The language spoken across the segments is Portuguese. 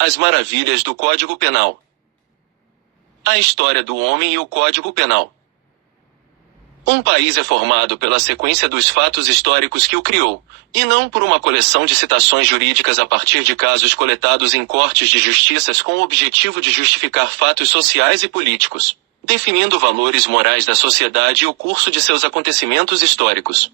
As maravilhas do Código Penal. A história do homem e o Código Penal. Um país é formado pela sequência dos fatos históricos que o criou, e não por uma coleção de citações jurídicas a partir de casos coletados em cortes de justiças com o objetivo de justificar fatos sociais e políticos, definindo valores morais da sociedade e o curso de seus acontecimentos históricos.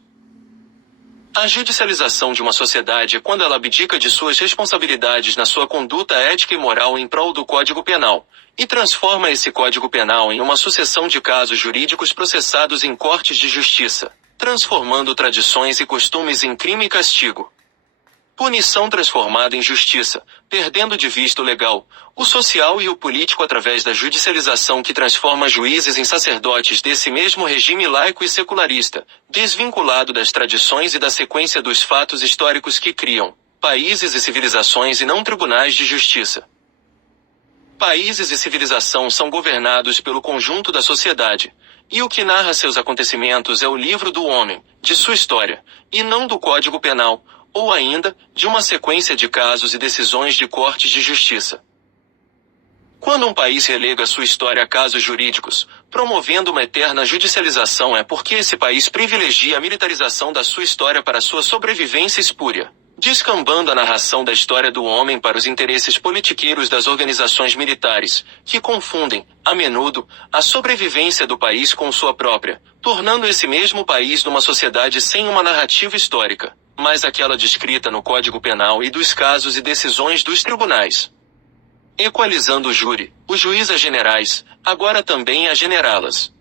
A judicialização de uma sociedade é quando ela abdica de suas responsabilidades na sua conduta ética e moral em prol do Código Penal, e transforma esse Código Penal em uma sucessão de casos jurídicos processados em cortes de justiça, transformando tradições e costumes em crime e castigo. Punição transformada em justiça, perdendo de vista o legal, o social e o político através da judicialização que transforma juízes em sacerdotes desse mesmo regime laico e secularista, desvinculado das tradições e da sequência dos fatos históricos que criam países e civilizações e não tribunais de justiça. Países e civilização são governados pelo conjunto da sociedade, e o que narra seus acontecimentos é o livro do homem, de sua história, e não do Código Penal, ou ainda, de uma sequência de casos e decisões de cortes de justiça. Quando um país relega sua história a casos jurídicos, promovendo uma eterna judicialização, é porque esse país privilegia a militarização da sua história para sua sobrevivência espúria, descambando a narração da história do homem para os interesses politiqueiros das organizações militares, que confundem, a menudo, a sobrevivência do país com sua própria, tornando esse mesmo país numa sociedade sem uma narrativa histórica, mas aquela descrita no Código Penal e dos casos e decisões dos tribunais. Equalizando o júri, o juiz a generais, agora também a generalas.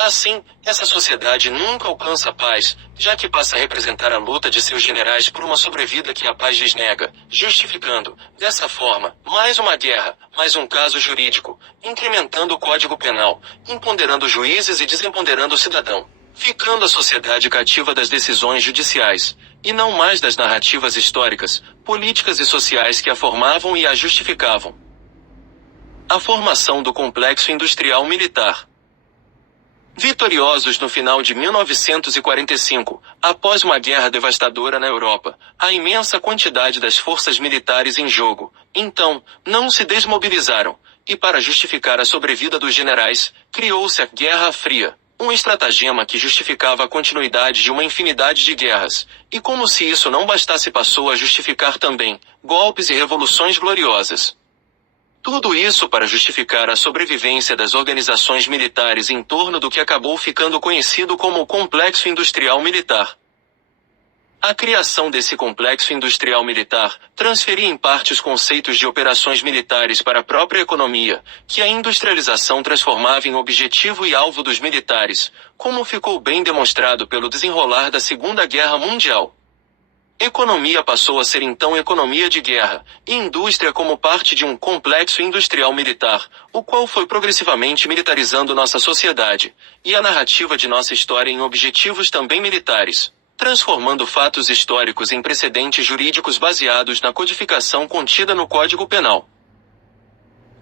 Assim, essa sociedade nunca alcança a paz, já que passa a representar a luta de seus generais por uma sobrevida que a paz lhes nega, justificando, dessa forma, mais uma guerra, mais um caso jurídico, incrementando o Código Penal, empoderando juízes e desempoderando o cidadão, ficando a sociedade cativa das decisões judiciais, e não mais das narrativas históricas, políticas e sociais que a formavam e a justificavam. A formação do complexo industrial militar. Vitoriosos no final de 1945, após uma guerra devastadora na Europa, a imensa quantidade das forças militares em jogo, então, não se desmobilizaram, e para justificar a sobrevida dos generais, criou-se a Guerra Fria, um estratagema que justificava a continuidade de uma infinidade de guerras, e como se isso não bastasse passou a justificar também golpes e revoluções gloriosas. Tudo isso para justificar a sobrevivência das organizações militares em torno do que acabou ficando conhecido como o Complexo Industrial Militar. A criação desse complexo industrial militar transferia em parte os conceitos de operações militares para a própria economia, que a industrialização transformava em objetivo e alvo dos militares, como ficou bem demonstrado pelo desenrolar da Segunda Guerra Mundial. Economia passou a ser então economia de guerra, e indústria como parte de um complexo industrial militar, o qual foi progressivamente militarizando nossa sociedade, e a narrativa de nossa história em objetivos também militares, transformando fatos históricos em precedentes jurídicos baseados na codificação contida no Código Penal.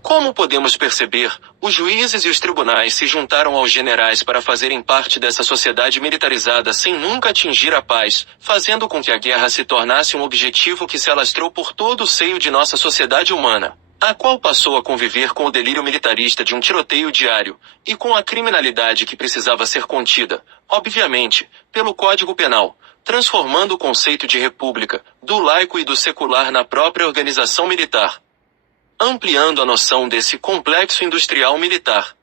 Como podemos perceber, os juízes e os tribunais se juntaram aos generais para fazerem parte dessa sociedade militarizada sem nunca atingir a paz, fazendo com que a guerra se tornasse um objetivo que se alastrou por todo o seio de nossa sociedade humana, a qual passou a conviver com o delírio militarista de um tiroteio diário, e com a criminalidade que precisava ser contida, obviamente, pelo Código Penal, transformando o conceito de república, do laico e do secular na própria organização militar, ampliando a noção desse complexo industrial militar.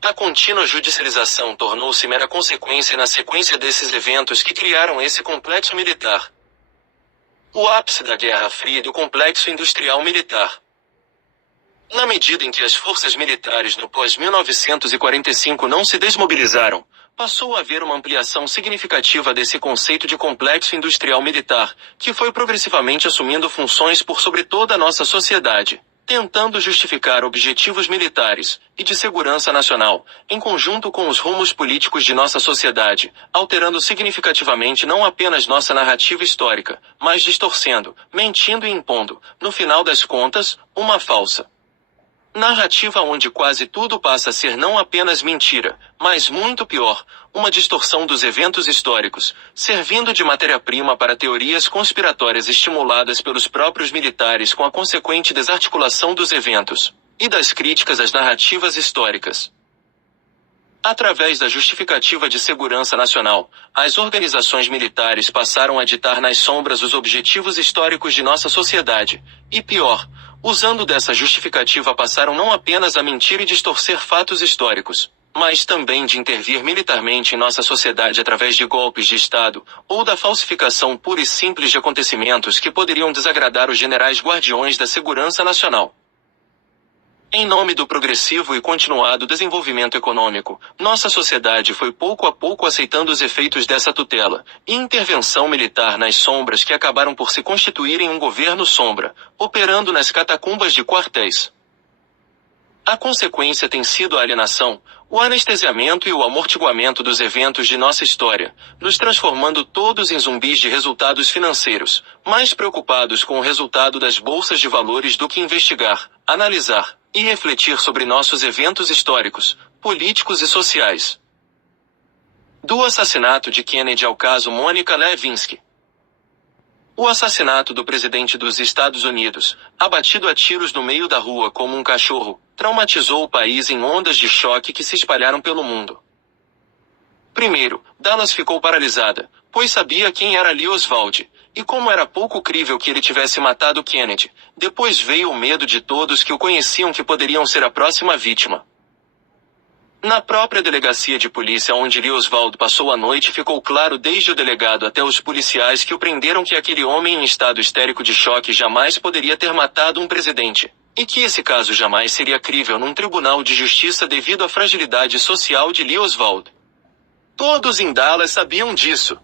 A contínua judicialização tornou-se mera consequência na sequência desses eventos que criaram esse complexo militar. O ápice da Guerra Fria e do complexo industrial militar. Na medida em que as forças militares no pós-1945 não se desmobilizaram, passou a haver uma ampliação significativa desse conceito de complexo industrial militar, que foi progressivamente assumindo funções por sobre toda a nossa sociedade, tentando justificar objetivos militares e de segurança nacional, em conjunto com os rumos políticos de nossa sociedade, alterando significativamente não apenas nossa narrativa histórica, mas distorcendo, mentindo e impondo, no final das contas, uma falsa Narrativa onde quase tudo passa a ser não apenas mentira, mas muito pior, uma distorção dos eventos históricos, servindo de matéria-prima para teorias conspiratórias estimuladas pelos próprios militares com a consequente desarticulação dos eventos e das críticas às narrativas históricas. Através da justificativa de segurança nacional, as organizações militares passaram a ditar nas sombras os objetivos históricos de nossa sociedade, e pior, usando dessa justificativa passaram não apenas a mentir e distorcer fatos históricos, mas também de intervir militarmente em nossa sociedade através de golpes de Estado, ou da falsificação pura e simples de acontecimentos que poderiam desagradar os generais guardiões da segurança nacional. Em nome do progressivo e continuado desenvolvimento econômico, nossa sociedade foi pouco a pouco aceitando os efeitos dessa tutela e intervenção militar nas sombras que acabaram por se constituir em um governo sombra, operando nas catacumbas de quartéis. A consequência tem sido a alienação, o anestesiamento e o amortiguamento dos eventos de nossa história, nos transformando todos em zumbis de resultados financeiros, mais preocupados com o resultado das bolsas de valores do que investigar, analisar e refletir sobre nossos eventos históricos, políticos e sociais. Do assassinato de Kennedy ao caso Monica Lewinsky. O assassinato do presidente dos Estados Unidos, abatido a tiros no meio da rua como um cachorro, traumatizou o país em ondas de choque que se espalharam pelo mundo. Primeiro, Dallas ficou paralisada, pois sabia quem era Lee Oswald, e como era pouco crível que ele tivesse matado Kennedy. Depois veio o medo de todos que o conheciam que poderiam ser a próxima vítima. Na própria delegacia de polícia onde Lee Oswald passou a noite ficou claro desde o delegado até os policiais que o prenderam que aquele homem em estado histérico de choque jamais poderia ter matado um presidente, e que esse caso jamais seria crível num tribunal de justiça devido à fragilidade social de Lee Oswald. Todos em Dallas sabiam disso.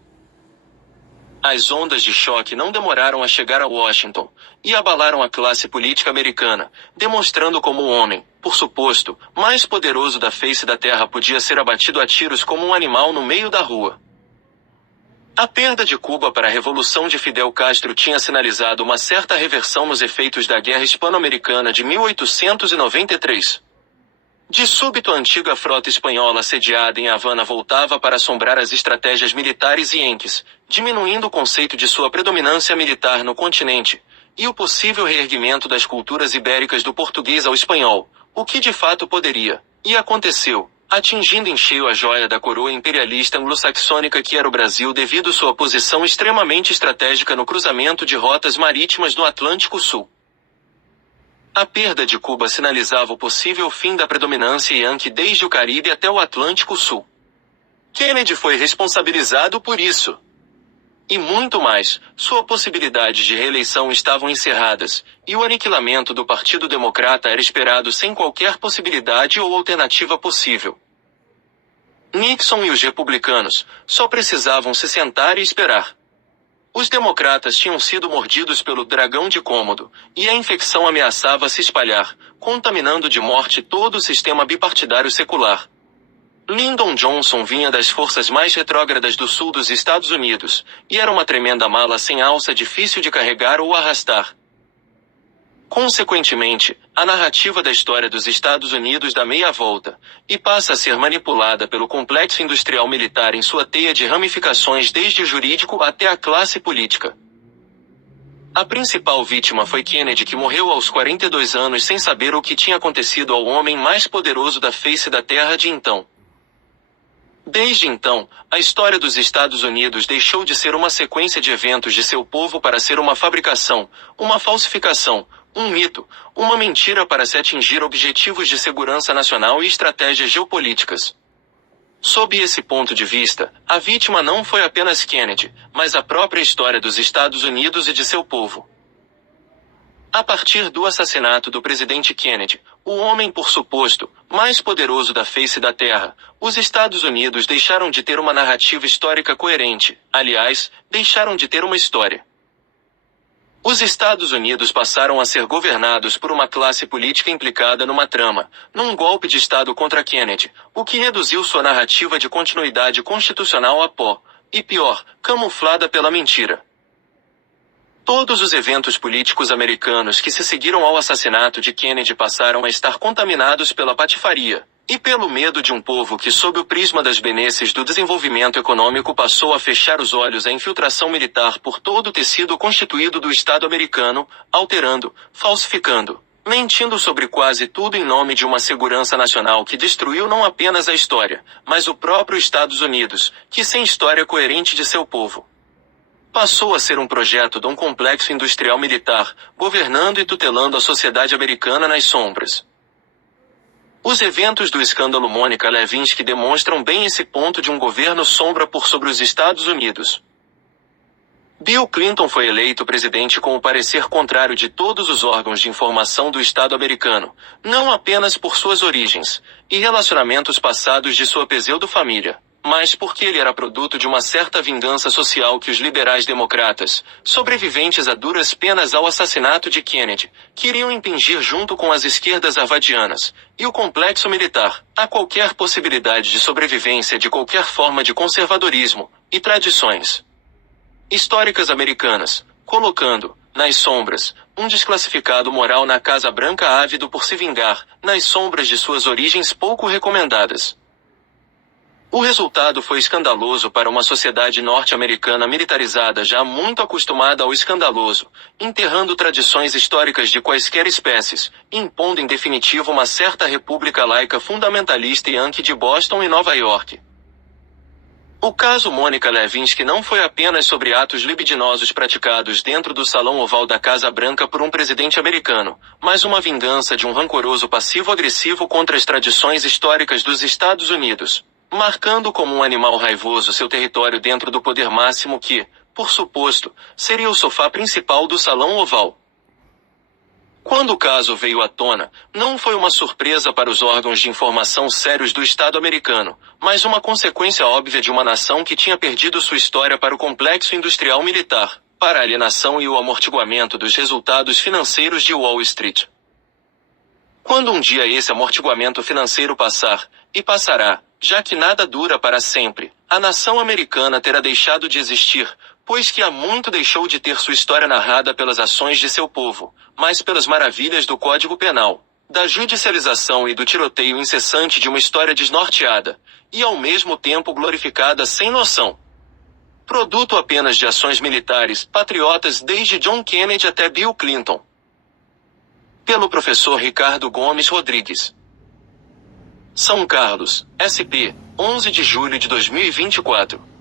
As ondas de choque não demoraram a chegar a Washington, e abalaram a classe política americana, demonstrando como o homem, por suposto, mais poderoso da face da terra podia ser abatido a tiros como um animal no meio da rua. A perda de Cuba para a Revolução de Fidel Castro tinha sinalizado uma certa reversão nos efeitos da Guerra Hispano-Americana de 1893. De súbito a antiga frota espanhola sediada em Havana voltava para assombrar as estratégias militares ienques, diminuindo o conceito de sua predominância militar no continente, e o possível reerguimento das culturas ibéricas do português ao espanhol, o que de fato poderia, e aconteceu, atingindo em cheio a joia da coroa imperialista anglo-saxônica que era o Brasil devido sua posição extremamente estratégica no cruzamento de rotas marítimas do Atlântico Sul. A perda de Cuba sinalizava o possível fim da predominância Yankee desde o Caribe até o Atlântico Sul. Kennedy foi responsabilizado por isso. E muito mais, sua possibilidade de reeleição estavam encerradas, e o aniquilamento do Partido Democrata era esperado sem qualquer possibilidade ou alternativa possível. Nixon e os republicanos só precisavam se sentar e esperar. Os democratas tinham sido mordidos pelo dragão de Cômodo, e a infecção ameaçava se espalhar, contaminando de morte todo o sistema bipartidário secular. Lyndon Johnson vinha das forças mais retrógradas do sul dos Estados Unidos, e era uma tremenda mala sem alça difícil de carregar ou arrastar. Consequentemente, a narrativa da história dos Estados Unidos dá meia volta, e passa a ser manipulada pelo complexo industrial militar em sua teia de ramificações desde o jurídico até a classe política. A principal vítima foi Kennedy, que morreu aos 42 anos sem saber o que tinha acontecido ao homem mais poderoso da face da terra de então. Desde então, a história dos Estados Unidos deixou de ser uma sequência de eventos de seu povo para ser uma fabricação, uma falsificação, um mito, uma mentira para se atingir objetivos de segurança nacional e estratégias geopolíticas. Sob esse ponto de vista, a vítima não foi apenas Kennedy, mas a própria história dos Estados Unidos e de seu povo. A partir do assassinato do presidente Kennedy, o homem por suposto, mais poderoso da face da Terra, os Estados Unidos deixaram de ter uma narrativa histórica coerente, aliás, deixaram de ter uma história. Os Estados Unidos passaram a ser governados por uma classe política implicada numa trama, num golpe de Estado contra Kennedy, o que reduziu sua narrativa de continuidade constitucional a pó, e pior, camuflada pela mentira. Todos os eventos políticos americanos que se seguiram ao assassinato de Kennedy passaram a estar contaminados pela patifaria e pelo medo de um povo que, sob o prisma das benesses do desenvolvimento econômico, passou a fechar os olhos à infiltração militar por todo o tecido constituído do Estado americano, alterando, falsificando, mentindo sobre quase tudo em nome de uma segurança nacional que destruiu não apenas a história, mas o próprio Estados Unidos, que sem história coerente de seu povo, passou a ser um projeto de um complexo industrial militar, governando e tutelando a sociedade americana nas sombras. Os eventos do escândalo Mônica Lewinsky demonstram bem esse ponto de um governo sombra por sobre os Estados Unidos. Bill Clinton foi eleito presidente com o parecer contrário de todos os órgãos de informação do Estado americano, não apenas por suas origens e relacionamentos passados de sua pseudo-família, mas porque ele era produto de uma certa vingança social que os liberais democratas, sobreviventes a duras penas ao assassinato de Kennedy, queriam impingir junto com as esquerdas harvardianas e o complexo militar, a qualquer possibilidade de sobrevivência de qualquer forma de conservadorismo e tradições históricas americanas, colocando, nas sombras, um desclassificado moral na Casa Branca ávido por se vingar, nas sombras de suas origens pouco recomendadas. O resultado foi escandaloso para uma sociedade norte-americana militarizada já muito acostumada ao escandaloso, enterrando tradições históricas de quaisquer espécies, impondo em definitivo uma certa república laica fundamentalista e yankee de Boston e Nova York. O caso Mônica Lewinsky não foi apenas sobre atos libidinosos praticados dentro do Salão Oval da Casa Branca por um presidente americano, mas uma vingança de um rancoroso passivo-agressivo contra as tradições históricas dos Estados Unidos, marcando como um animal raivoso seu território dentro do poder máximo que, por suposto, seria o sofá principal do Salão Oval. Quando o caso veio à tona, não foi uma surpresa para os órgãos de informação sérios do Estado americano, mas uma consequência óbvia de uma nação que tinha perdido sua história para o complexo industrial militar, para a alienação e o amortiguamento dos resultados financeiros de Wall Street. Quando um dia esse amortiguamento financeiro passar, e passará, já que nada dura para sempre, a nação americana terá deixado de existir, pois que há muito deixou de ter sua história narrada pelas ações de seu povo, mas pelas maravilhas do Código Penal, da judicialização e do tiroteio incessante de uma história desnorteada, e ao mesmo tempo glorificada sem noção. Produto apenas de ações militares, patriotas desde John Kennedy até Bill Clinton. Pelo professor Ricardo Gomes Rodrigues. São Carlos, SP, 11 de julho de 2024.